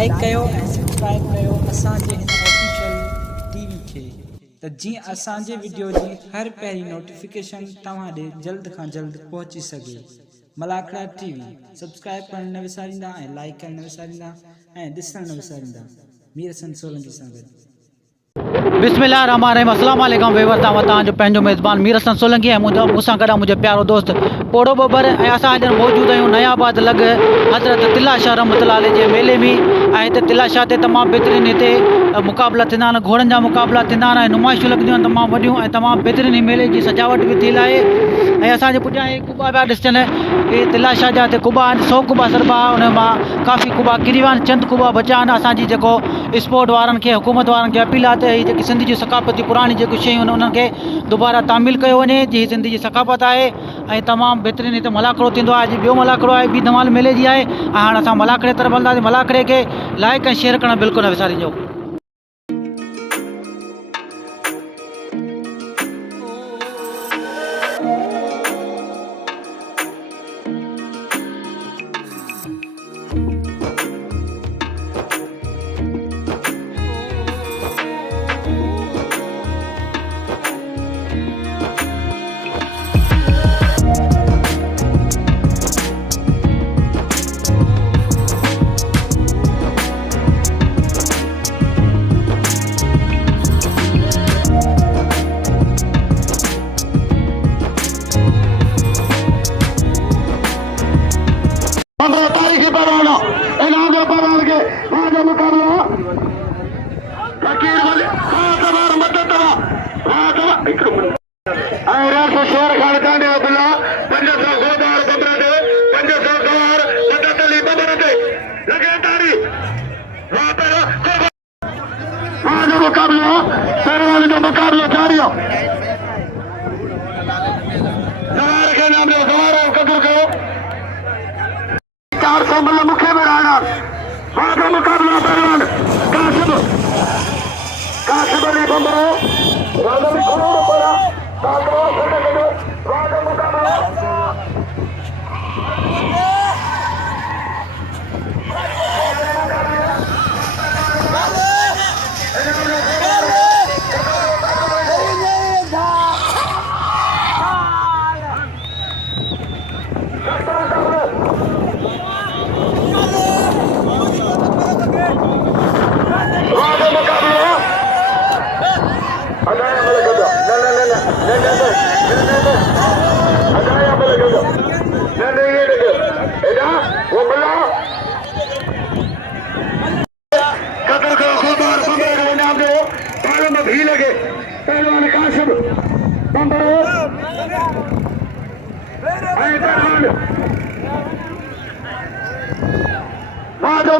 Like कयो ऐं subscribe कयो असांजे हिन ऑफिशियल टीवी खे त जीअं असांजे वीडियो जी हर पहिरीं नोटिफिकेशन तव्हां ॾे जल्द खां जल्द पहुची सघे। मलाखड़ा टीवी सब्सक्राइब करण न विसारींदा ऐं लाइक करण न विसारींदा ऐं ॾिसण न विसारींदा। मीर हसन सोलंकी सां गॾु। बिस्मिल्लाहिर्रहमानिर्रहीम। अस्सलाम वालेकुम वेवर तव्हांजो पंहिंजो मेज़बान मीर हसन सोलंकी ऐं मूंसां गॾु मुंहिंजो प्यारो दोस्त पोड़ो बबर ऐं असां हींअर मौजूदु आहियूं नयाबाद लॻ हज़रत तिला शाह रहमतुल्लाह अलैह जे मेले में। ऐं हिते तिला शाह ते तमामु बहितरीनु हिते मुक़ाबला थींदा आहिनि, घोड़नि जा मुक़ाबला थींदा आहिनि ऐं नुमाइशूं लॻंदियूं आहिनि तमामु वॾियूं ऐं तमामु बहितरीनु मेले जी सजावट बि थियल आहे। ऐं असांजे पुठियां हे कुबा पिया ॾिसजनि, इहे तिला शाह जा हिते कुबा आहिनि, 100 कुबा सरबा उन मां काफ़ी कुबा किरी विया आहिनि, चंद कुबा बचा आहिनि। असांजी जेको स्पोर्ट वारनि खे हुकूमत वारनि खे अपील आहे त हीअ जेकी सिंध जी सकाफ़ती पुराणी जेकी शयूं आहिनि उन्हनि खे दुबारा तामील कयो वञे, जी सिंध जी सकाफ़त आहे ऐं तमामु बहितरीनु हिते मलाखड़ो थींदो आहे। अॼु ॿियो मलाखड़ो आहे, ॿी धमाल मेले जी आहे ऐं हाणे असां मलाखड़े तरफ़ हलंदासीं। मलाखड़े खे लाइक ऐं शेयर करणु बिल्कुलु न विसारिजो।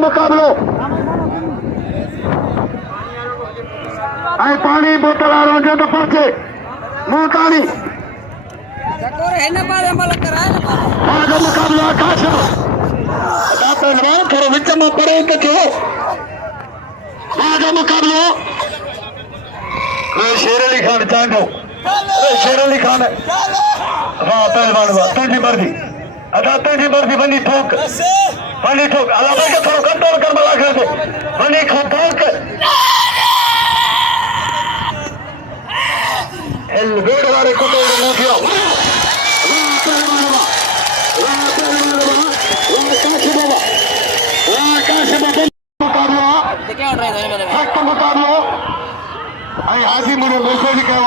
मुकाबलो पानी बोतल वारो जब पहुंचे मुल्तानी मुकाबलो काशिम थोरो विच में परे त थियो। मुकाबलो शेर अली खान चांगो शेर अली खान वाह पहलवान वाह तुझी मर्जी अदा तुझी मर्जी वनी ठोक अला भाई के थोरो कंट्रोल कर मला कर दे वनी ठोक el verde कुतो न थियो। हाजी मुझे मैसेज कयो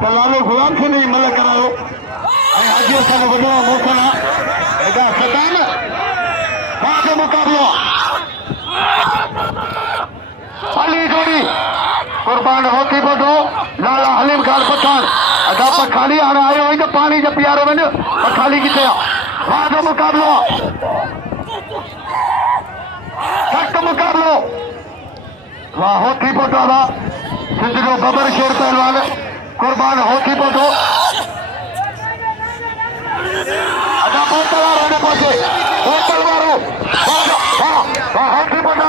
त लालो गुलाम खे नहीं मल करायो हाजी असांजो वॾो मोकल आहे सदान वाह मुकाबलो अली जोड़ी कुर्बान होती बदो लाला हलीम खान पठान अदा पखाली हाणे आयो हुई त पानी जो प्यारो वञ पखाली किथे आहे। वाह मुकाबलो सख्त मुकाबलो वाह होती पहुतो सिंध जो बबर शेर पहलवान कुर्बान होती पहुतो अदा बोतल वारो न पहुचे बोतल वारो होती पहुतो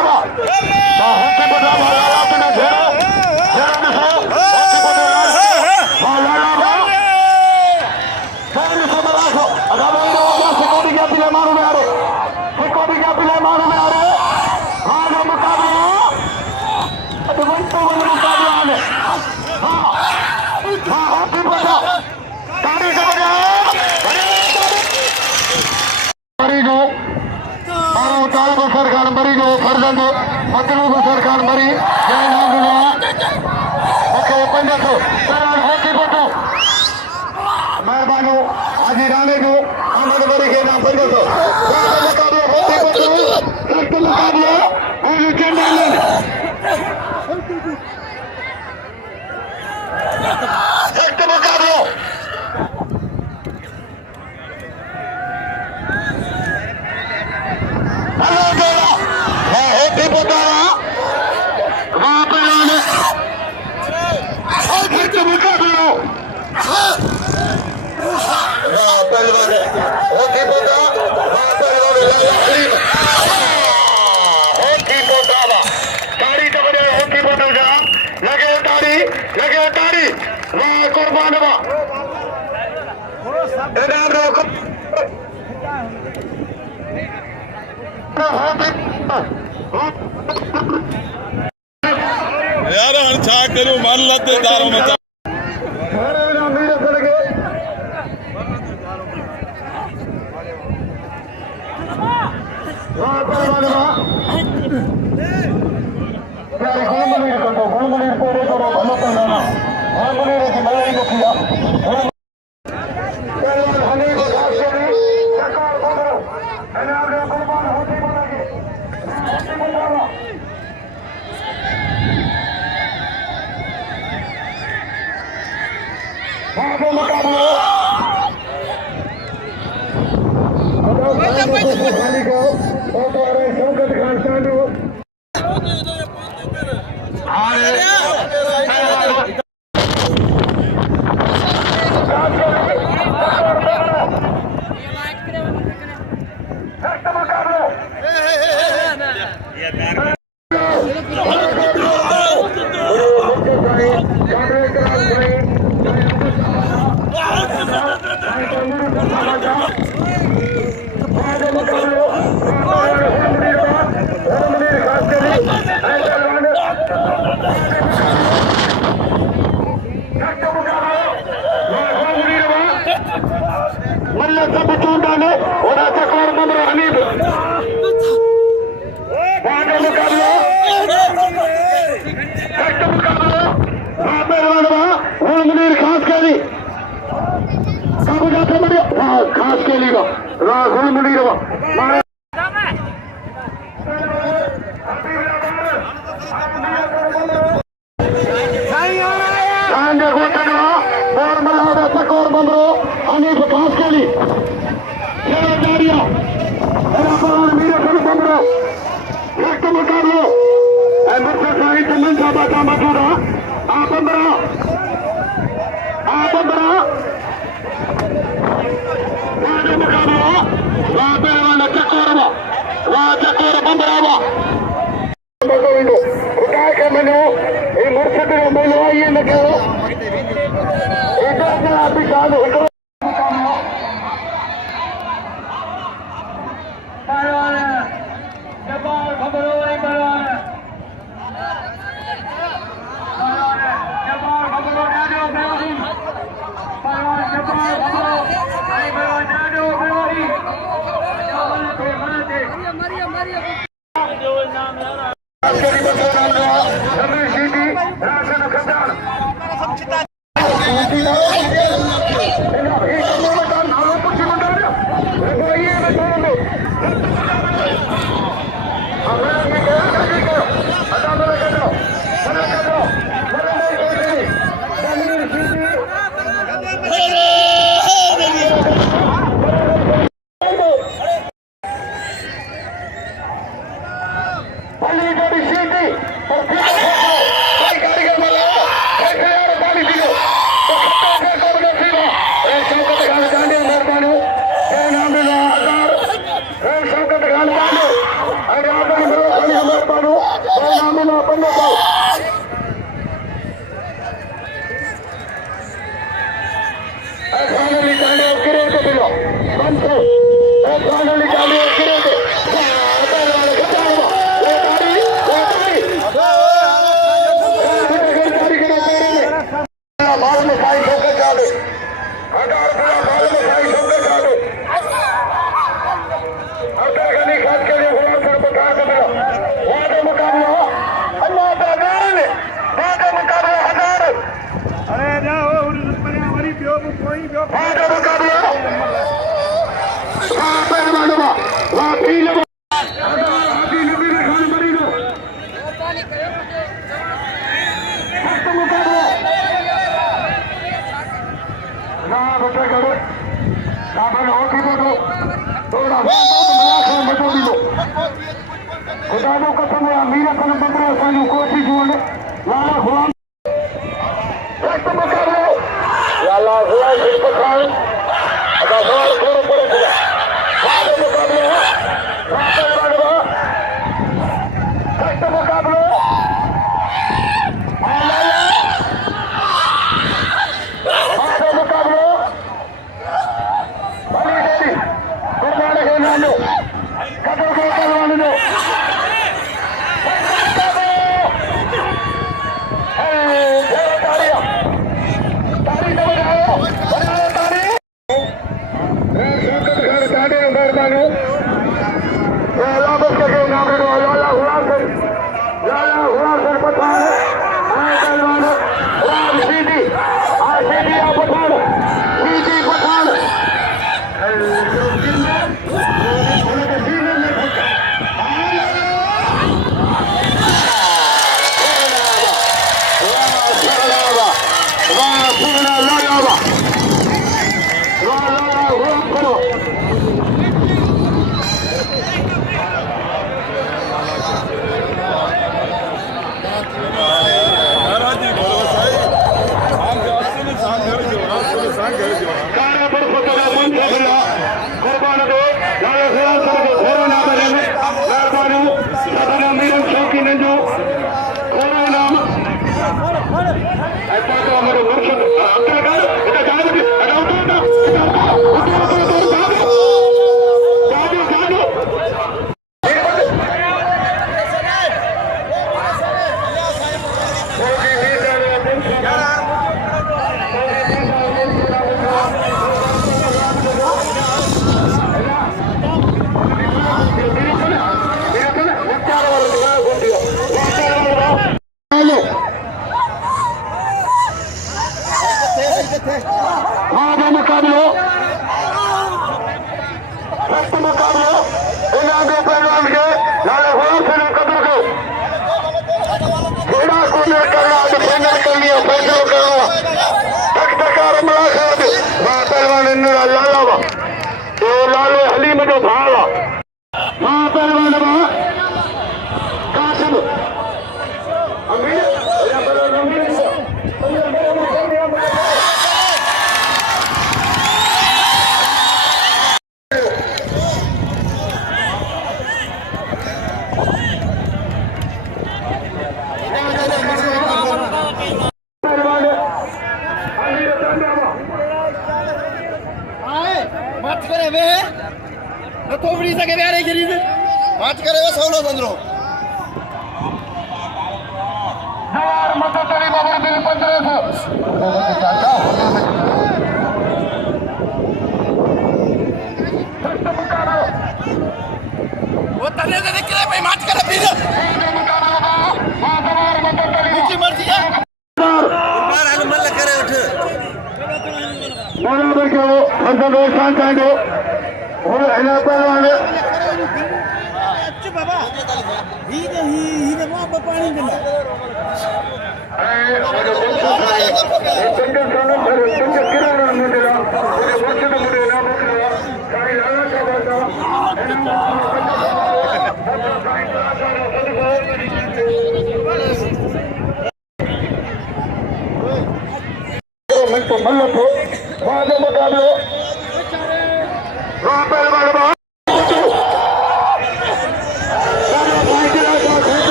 माण्हू में आ रहे सरकार मरी जो फर्जंद मतलूब सरकार मरी जय नाम दुनिया ओके 500 करोड़ होती बोतो मेहरबानो हाजी राणे जो अहमद मरी के नाम 500 मुकाबला होती बोतो सख्त मुकाबला और चंडीगढ़ सख्त मुकाबला यार हम छा करूं मान लाते दारों में खास के लिए राहुल मुनीर هذا مقابلة पहलवान वापी खुदा कसम मीर बंदर कोशिश लाला गुलाम लाला गुलाम पठान थोड़ा पड़े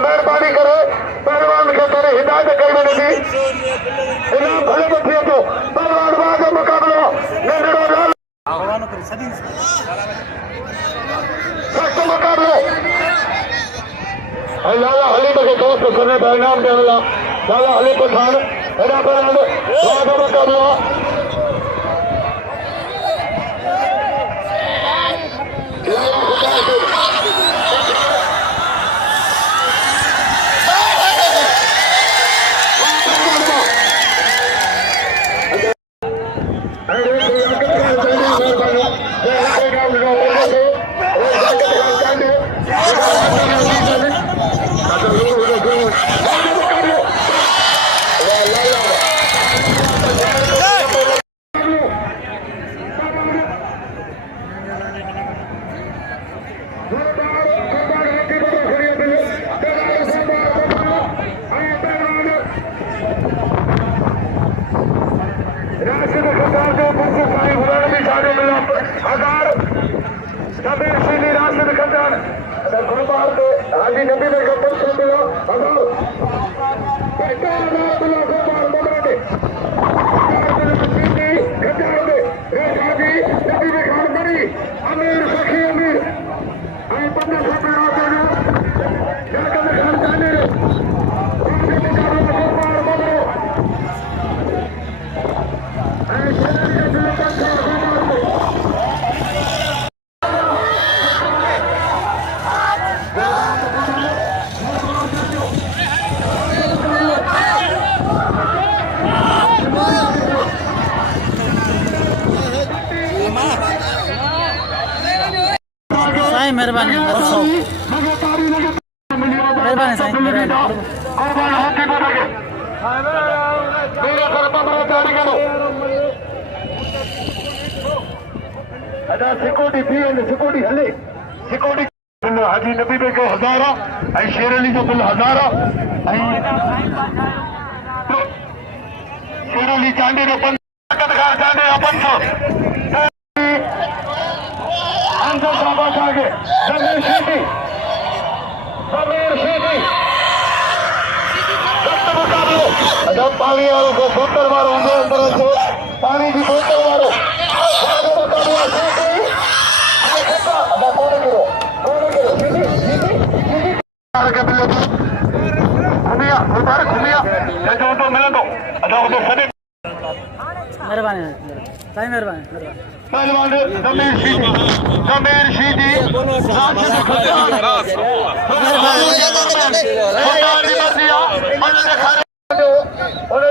मेहरबानी करे पहलवान खे करे हिदायत कई वञे थी इनाम भले वठी अचो पहलवान वाह जो मुक़ाबिलो नंढड़ो लाल सख़्त मुक़ाबिलो ऐं लाला हलीम खे दोस्त सने पिया इनाम ॾियण लाइ लाला हलीम खान हेॾा पहलवान वाह जो मुक़ाबिलो हाजी नबी में अमीर सखी अमीर मेहरबानी मेहरबानी साईं सिक्योरिटी थी सिक्योरिटी हले सिक्योरिटी हाजी नबी में को 1000 ऐं शेर अली जो बिल 1000 ऐं शेर अली चांदी जो 500 चांदी जो 500 अंजो शाबाश आगे समीर शीटी सख्त मुकाबलो जब पानी वालों को बोतल मारो अंदर से पानी की बोतल मारो मेहरबानी साईं मेहरबानी पहलवान जमीर शीदी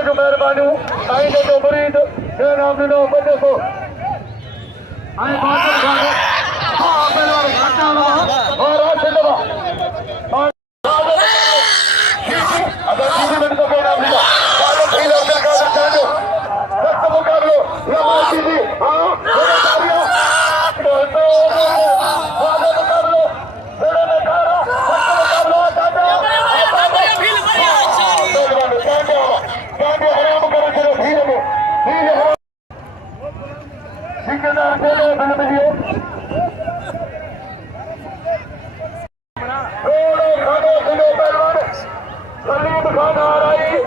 जो मेहरबानी साईं जो मुरीद नाम ॾिनो 500 ऐं बादल खान पहलवान खटाणो और राशिद अगर शीदी में तो कोई नाम लिखा बादल खील अब्दुल कादिर चांदो सख्त मुकाबलो लम्हा शीदी हां सलीम खान आ रही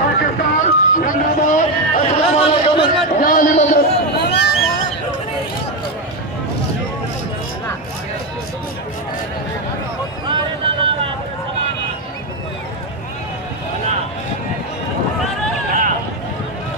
पाकिस्तान